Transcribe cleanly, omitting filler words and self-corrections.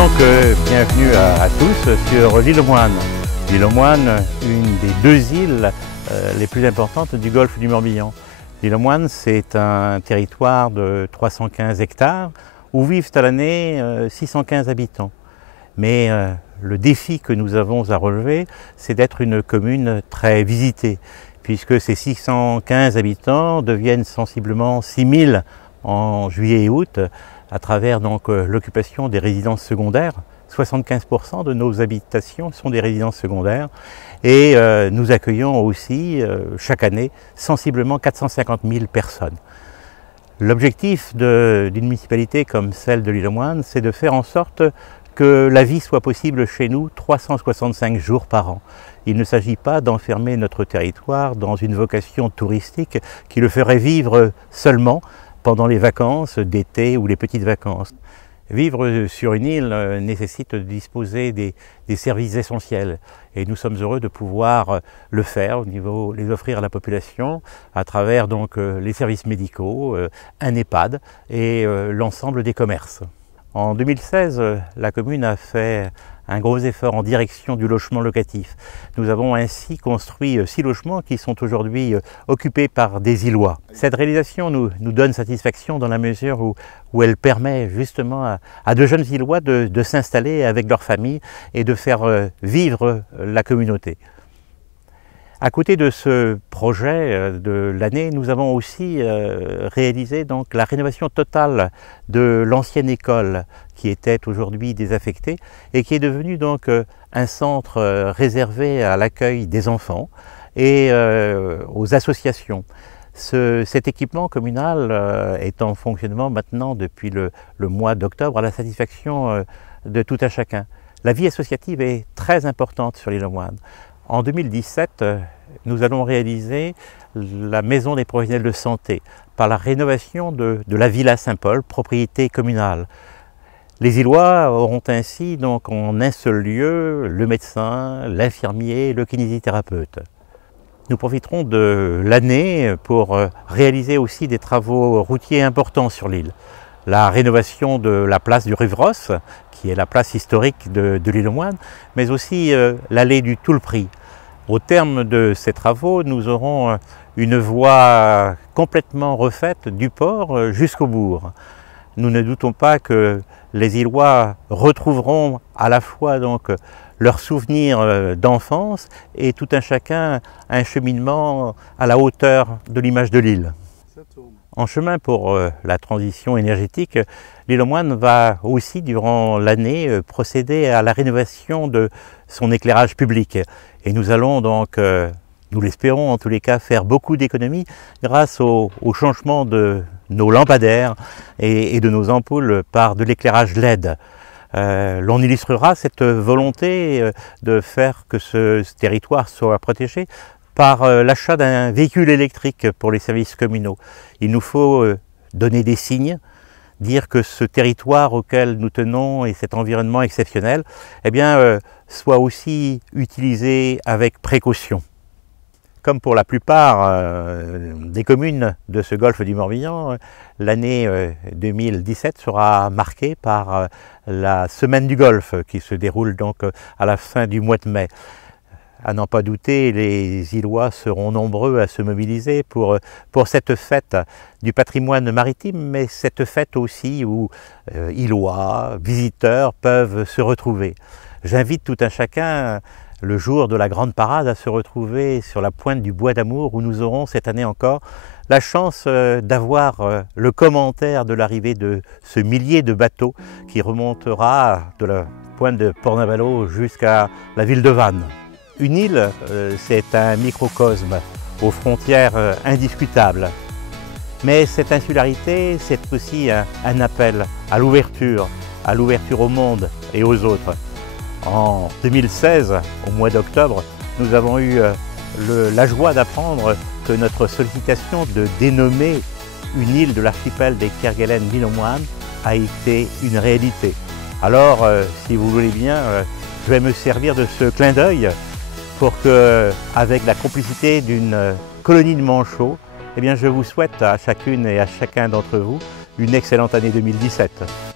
Donc, bienvenue à tous sur l'île aux Moines. L'île aux Moines, une des deux îles les plus importantes du golfe du Morbihan. L'île aux Moines, c'est un territoire de 315 hectares où vivent à l'année 615 habitants. Mais le défi que nous avons à relever, c'est d'être une commune très visitée, puisque ces 615 habitants deviennent sensiblement 6000 en juillet et août, à travers donc l'occupation des résidences secondaires. 75% de nos habitations sont des résidences secondaires et nous accueillons aussi chaque année sensiblement 450 000 personnes. L'objectif d'une municipalité comme celle de l'île aux Moines, c'est de faire en sorte que la vie soit possible chez nous 365 jours par an. Il ne s'agit pas d'enfermer notre territoire dans une vocation touristique qui le ferait vivre seulement pendant les vacances d'été ou les petites vacances. Vivre sur une île nécessite de disposer des services essentiels et nous sommes heureux de pouvoir le faire, les offrir à la population à travers donc les services médicaux, un EHPAD et l'ensemble des commerces. En 2016, la commune a fait un gros effort en direction du logement locatif. Nous avons ainsi construit 6 logements qui sont aujourd'hui occupés par des Îlois. Cette réalisation nous donne satisfaction dans la mesure où elle permet justement à de jeunes Îlois de s'installer avec leur famille et de faire vivre la communauté. À côté de ce projet de l'année, nous avons aussi réalisé donc la rénovation totale de l'ancienne école qui était aujourd'hui désaffectée et qui est devenue donc un centre réservé à l'accueil des enfants et aux associations. Cet équipement communal est en fonctionnement maintenant depuis le mois d'octobre à la satisfaction de tout un chacun. La vie associative est très importante sur l'île aux Moines. En 2017, nous allons réaliser la maison des professionnels de santé par la rénovation de la Villa Saint-Paul, propriété communale. Les Îlois auront ainsi donc en un seul lieu le médecin, l'infirmier, le kinésithérapeute. Nous profiterons de l'année pour réaliser aussi des travaux routiers importants sur l'île. La rénovation de la place du Rivros, qui est la place historique de l'île aux Moines, mais aussi l'allée du Toulpris. Au terme de ces travaux, nous aurons une voie complètement refaite du port jusqu'au bourg. Nous ne doutons pas que les Îlois retrouveront à la fois donc leurs souvenirs d'enfance et tout un chacun un cheminement à la hauteur de l'image de l'île. En chemin pour la transition énergétique, l'île aux Moines va aussi durant l'année procéder à la rénovation de son éclairage public. Et nous allons donc, nous l'espérons en tous les cas, faire beaucoup d'économies grâce au changement de nos lampadaires et de nos ampoules par de l'éclairage LED. L'on illustrera cette volonté de faire que ce territoire soit protégé par l'achat d'un véhicule électrique pour les services communaux. Il nous faut donner des signes, dire que ce territoire auquel nous tenons et cet environnement exceptionnel, eh bien, soit aussi utilisé avec précaution. Comme pour la plupart des communes de ce golfe du Morbihan, l'année 2017 sera marquée par la semaine du golfe qui se déroule donc à la fin du mois de mai. À n'en pas douter, les Îlois seront nombreux à se mobiliser pour cette fête du patrimoine maritime, mais cette fête aussi où Îlois, visiteurs peuvent se retrouver. J'invite tout un chacun, le jour de la grande parade, à se retrouver sur la pointe du Bois d'Amour où nous aurons cette année encore la chance d'avoir le commentaire de l'arrivée de ce millier de bateaux qui remontera de la pointe de Pornavalo jusqu'à la ville de Vannes. Une île, c'est un microcosme aux frontières indiscutables. Mais cette insularité, c'est aussi un appel à l'ouverture au monde et aux autres. En 2016, au mois d'octobre, nous avons eu la joie d'apprendre que notre sollicitation de dénommer une île de l'archipel des Kerguelen l'île aux Moines a été une réalité. Alors, si vous voulez bien, je vais me servir de ce clin d'œil pour que, avec la complicité d'une colonie de manchots, eh bien, je vous souhaite à chacune et à chacun d'entre vous une excellente année 2017.